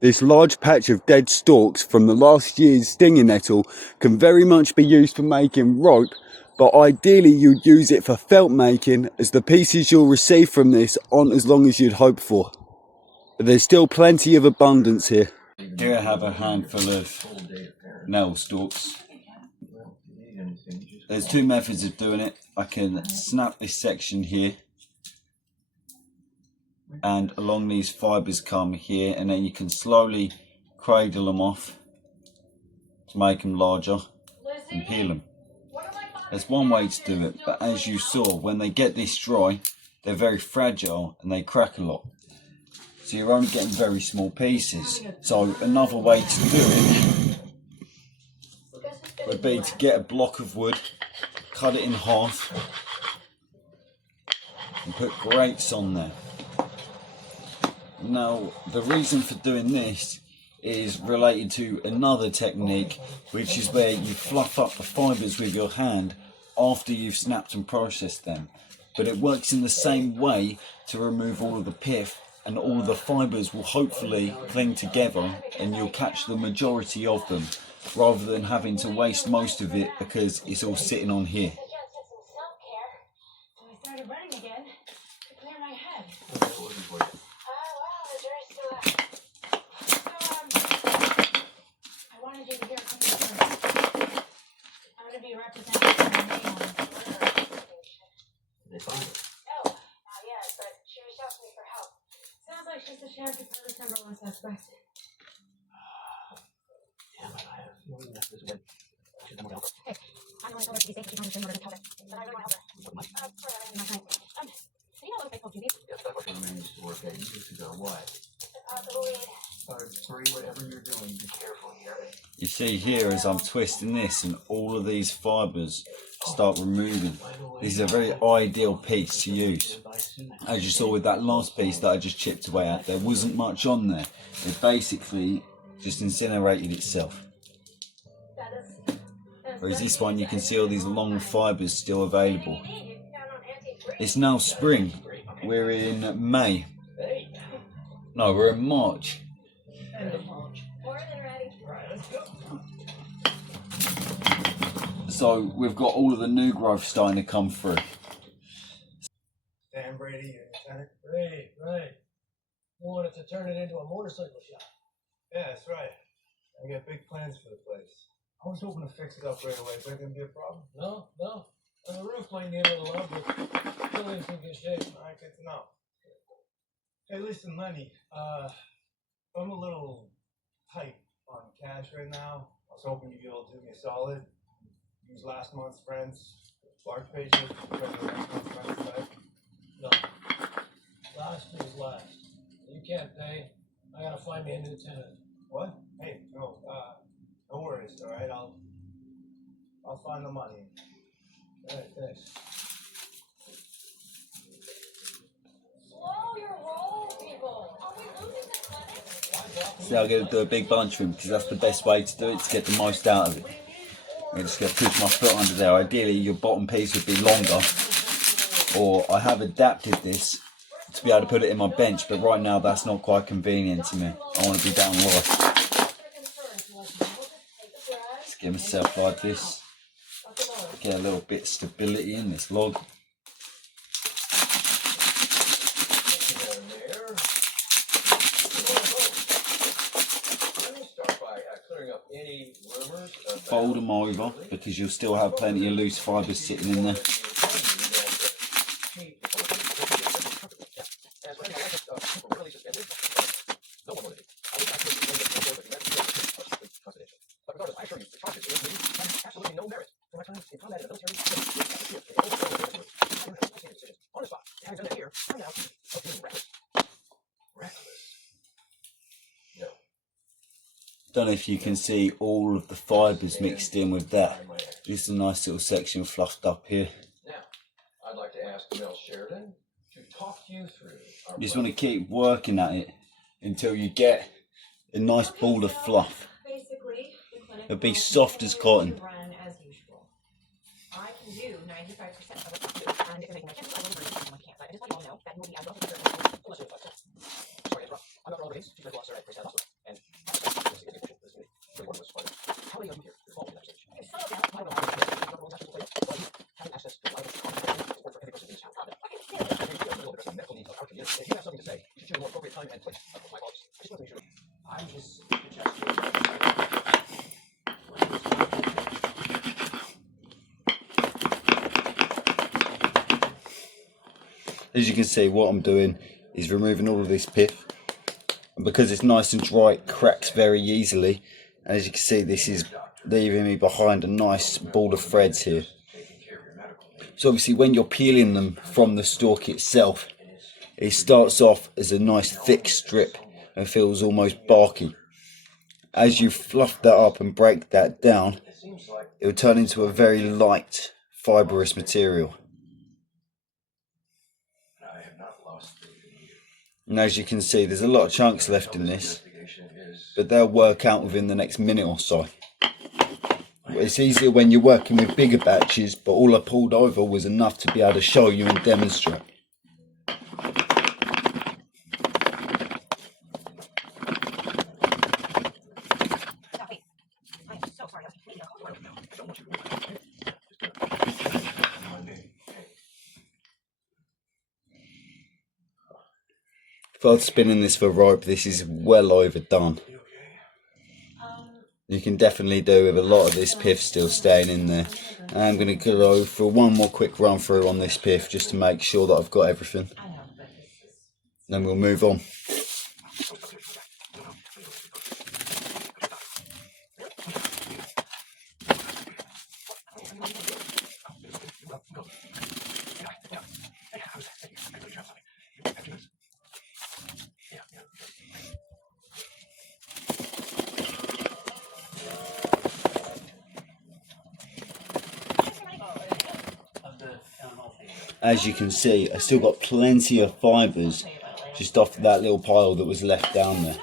This large patch of dead stalks from the last year's stinging nettle can very much be used for making rope, but ideally you'd use it for felt making, as the pieces you'll receive from this aren't as long as you'd hope for. But there's still plenty of abundance here. Here I have a handful of nettle stalks. There's two methods of doing it. I can snap this section here, and along these fibres come here, and then you can slowly cradle them off to make them larger and peel them. There's one way to do it, but as you saw, when they get this dry, they're very fragile and they crack a lot. So you're only getting very small pieces. So another way to do it would be to get a block of wood, cut it in half, and put grates on there. Now, the reason for doing this is related to another technique, which is where you fluff up the fibres with your hand after you've snapped and processed them. But it works in the same way to remove all of the pith, and all of the fibres will hopefully cling together and you'll catch the majority of them, rather than having to waste most of it because it's all sitting on here. She's the sheriff of every number one suspect. Damn it, I have a feeling that this went. She's the model. Hey, I know I told her to be safe, but she's trying to tell her. But I really want to help her. So much. So you know those baseball QBs? Yeah, that fucking man used to work at years ago. What? The possible lead. Sorry, whatever you're doing, be careful here. You see here as I'm twisting this and all of these fibres start removing. This is a very ideal piece to use. As you saw with that last piece that I just chipped away at, there wasn't much on there. It basically just incinerated itself. Whereas this one, you can see all these long fibres still available. It's now spring. We're in May. No, we're in March. So we've got all of the new growth starting to come through. Damn, Brady, you're lieutenant. Right. You wanted to turn it into a motorcycle shop. Yeah, that's right. I got big plans for the place. I was hoping to fix it up right away. Is that going to be a problem? No. The roof might need a little love, but the building's in good shape. All right, good to know. Hey, listen, Lenny. I'm a little tight on cash right now. I was hoping you'd be able to do me a solid. Use last month's rents, large patient, next month's rent aside. No. Last is last. You can't pay. I gotta find me a new tenant. What? Hey, no worries, all right? I'll find the money. All right, thanks. Slow your roll, people. Are we losing the clinic? So I'm going to do a big bunch of them because that's the best way to do it, to get the most out of it. I'm just going to push my foot under there. Ideally your bottom piece would be longer, or I have adapted this to be able to put it in my bench, but right now that's not quite convenient to me. I want to be down low. Just get myself like this, get a little bit of stability in this log. Fold them over because you'll still have plenty of loose fibres sitting in there. Don't know if you can see all of the fibres mixed in with that. This is a nice little section fluffed up here. Now, I'd like to ask Mel Sheridan to talk you through. You just want to keep working at it until you get a nice ball of fluff. It'll be soft as cotton. I can do 95% of it, and if I can, I can't. I just want you all to know that you will be as well. I'm not all these. She's my boss, all right, and As you can see, what I'm doing is removing all of this pith, and because it's nice and dry, it cracks very easily. And as you can see, this is leaving me behind a nice ball of threads here. So obviously when you're peeling them from the stalk itself, it starts off as a nice thick strip and feels almost barky. As you fluff that up and break that down, it will turn into a very light fibrous material. And as you can see, there's a lot of chunks left in this, but they'll work out within the next minute or so. It's easier when you're working with bigger batches, but all I pulled over was enough to be able to show you and demonstrate. If I was spinning this for rope, this is well overdone. You can definitely do with a lot of this pith still staying in there. I'm going to go for one more quick run through on this pith just to make sure that I've got everything. Then we'll move on. As you can see, I still got plenty of fibres just off that little pile that was left down there.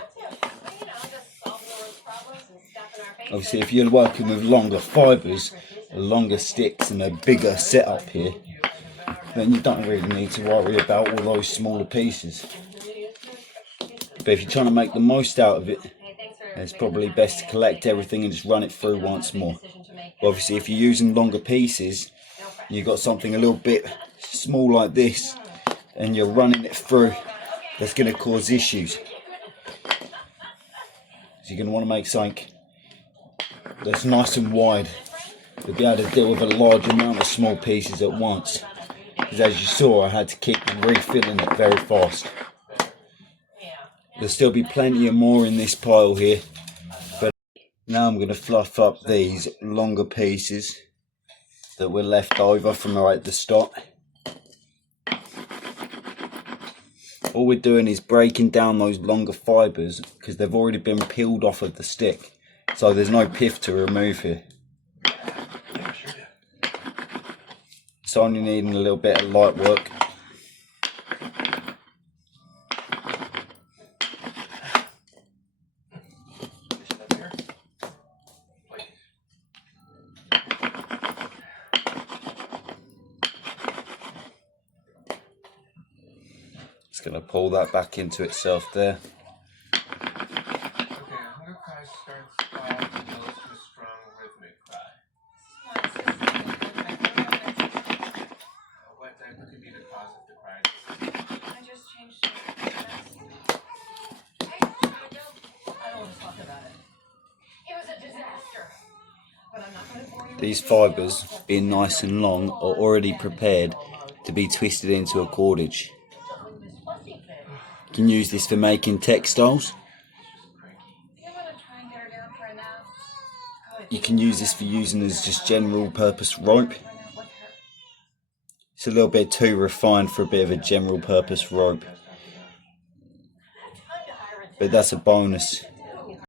Obviously, if you're working with longer fibres, longer sticks and a bigger setup here, then you don't really need to worry about all those smaller pieces. But if you're trying to make the most out of it, it's probably best to collect everything and just run it through once more. Obviously, if you're using longer pieces, you've got something a little bit small like this and you're running it through, that's going to cause issues. So you're going to want to make something that's nice and wide to be able to deal with a large amount of small pieces at once. Because as you saw, I had to keep refilling it very fast. There'll still be plenty of more in this pile here, but now I'm going to fluff up these longer pieces that were left over from right at the start. All we're doing is breaking down those longer fibres because they've already been peeled off of the stick, so there's no pith to remove here. It's only needing a little bit of light work. It's going to pull that back into itself there. Okay, a hunger cry starts off and goes to a strong rhythmic cry. What could be the cause of the cry? I just changed it. I don't want to talk about it. It was a disaster. But I'm not going to bore you. These fibres, being nice and long, are already prepared to be twisted into a cordage. You can use this for making textiles. You can use this for using as just general purpose rope. It's a little bit too refined for a bit of a general purpose rope, but that's a bonus.